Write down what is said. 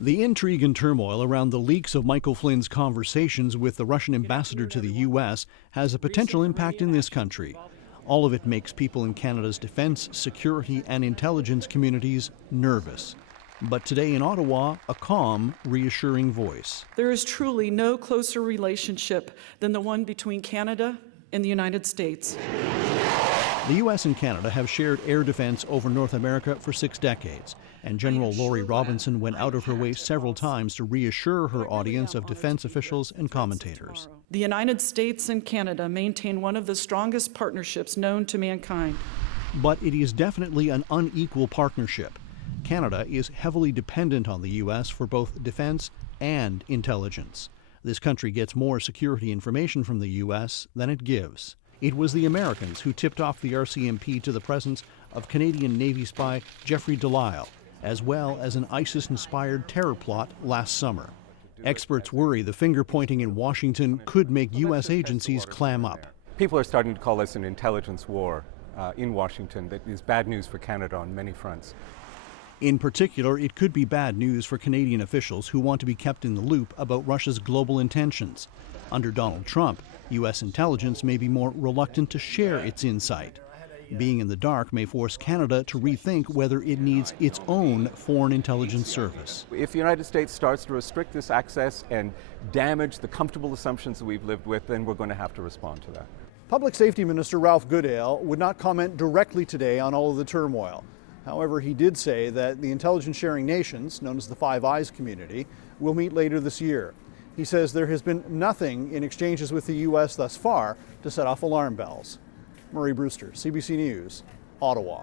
The intrigue and turmoil around the leaks of Michael Flynn's conversations with the Russian ambassador to the U.S. has a potential impact in this country. All of it makes people in Canada's defense, security, and intelligence communities nervous. But today in Ottawa, a calm, reassuring voice. There is truly no closer relationship than the one between Canada and the United States. The U.S. and Canada have shared air defense over North America for 6 decades, and General Lori Robinson went out of her way several times to reassure her audience of defense officials and commentators. The United States and Canada maintain one of the strongest partnerships known to mankind. But it is definitely an unequal partnership. Canada is heavily dependent on the U.S. for both defense and intelligence. This country gets more security information from the U.S. than it gives. It was the Americans who tipped off the RCMP to the presence of Canadian Navy spy Jeffrey Delisle, as well as an ISIS-inspired terror plot last summer. Experts worry the finger-pointing in Washington could make U.S. agencies clam up. People are starting to call this an intelligence war in Washington that is bad news for Canada on many fronts. In particular, it could be bad news for Canadian officials who want to be kept in the loop about Russia's global intentions. Under Donald Trump, U.S. intelligence may be more reluctant to share its insight. Being in the dark may force Canada to rethink whether it needs its own foreign intelligence service. If the United States starts to restrict this access and damage the comfortable assumptions that we've lived with, then we're going to have to respond to that. Public Safety Minister Ralph Goodale would not comment directly today on all of the turmoil. However, he did say that the intelligence sharing nations, known as the Five Eyes community, will meet later this year. He says there has been nothing in exchanges with the U.S. thus far to set off alarm bells. Murray Brewster, CBC News, Ottawa.